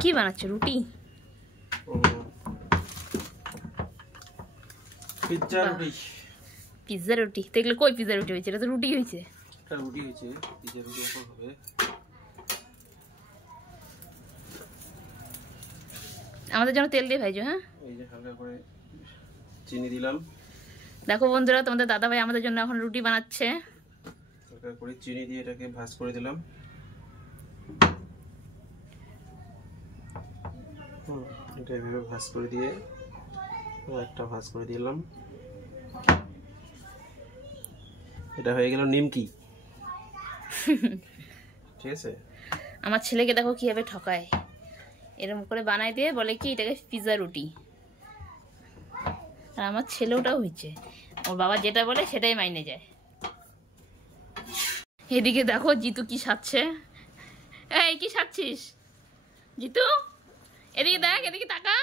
কি বানাচ্ছে? রুটি? পিজ্জা রুটি। পিজ্জা রুটি? দেখলে কই পিজ্জা রুটি হয়েছে? এটা তো রুটি হয়েছে। এটা রুটি হয়েছে, পিজ্জা রুটি এখন হবে। আমাদের জন্য তেল দিয়ে ভাইজো। হ্যাঁ, এই যে হালকা করে চিনি দিলাম। দেখো বন্ধুরা, তোমাদের দাদা ভাই আমাদের জন্য এখন রুটি বানাচ্ছে। হালকা করে চিনি দিয়ে এটাকে ভাজ করে দিলাম। এটা এভাবে ভাজ করে দিয়ে একটা ভাজ করে দিলাম। এটা হয়ে গেল নিমকি। ঠিক আছে। আমার ছেলেকে দেখো কিভাবে ঠকায়, এরকম করে বানাই দিয়ে বলে কি এটাকে পিজ্জা রুটি। আর আমার ছেলেওটাও হয়েছে, ওর বাবা যেটা বলে সেটাই মাইনে যায়। এদিকে দেখো জিতু কি সাজছে। এই কি সাজছিস জিতু? এদিকে দেখ, এদিকে তাকা,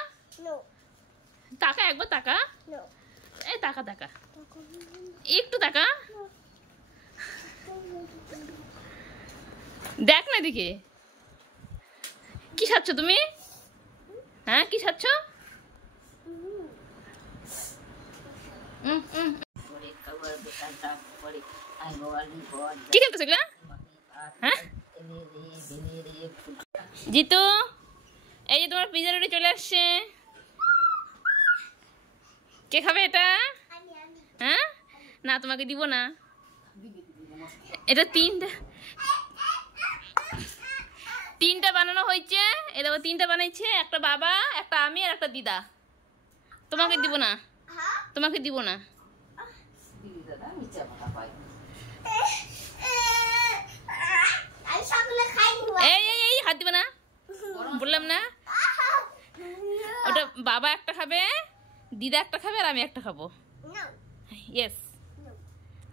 তাকা একবার তাকা। এই তাকা তাকা, একটু তাকা, দেখ না এদিকে। কি সাজছ তুমি? হ্যাঁ কি সাজছ? কি খেলতেছ এগুলা? হ্যাঁ জিতু, এই যে তোমার পিজ্জা রুটি চলে আসছে। কে খাবে এটা? হ্যাঁ না, তোমাকে দিব না। এটা তিনটা বানানো হয়েছে। এই দেখো তিনটা বানাইছে, একটা বাবা, একটা আমি আর একটা দিদা। তোমাকে দিব না, তোমাকে দিব না। এই এই এই হাত দিবে না, বললাম না। ওটা বাবা একটা খাবে, দিদা একটা খাবে আর আমি একটা খাবো। ইয়েস।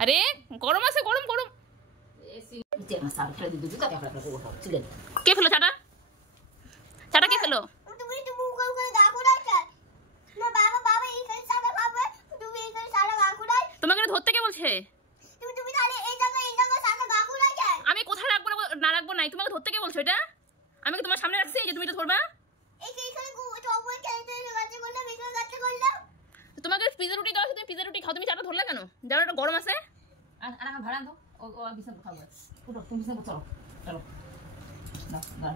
আরে গরম আছে, গরম গরম। কে খেলো চাটা? চাটা কে খেলো? তোমাকে ধরতে কে বলছে? আমি কোথায় রাখবো না রাখবো নাই, তোমাকে ধরতে কে বলছো? এটা আমি কি তোমার সামনে রাখছি যে তুমি এটা ধরবা? তোমাকে পিজ্জা রুটি দাও, তুমি পিজ্জা রুটি খাও, তুমি চাটা ধরলা কেন? যাও, এটা গরম আছে। আর আমার ভাড়া দাও, ও বিছানা খাবো। উঠো, তুমি বিছানা চলো, চলো দাও দাও।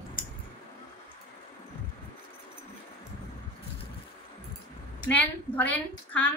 নেন, ধরেন, খান।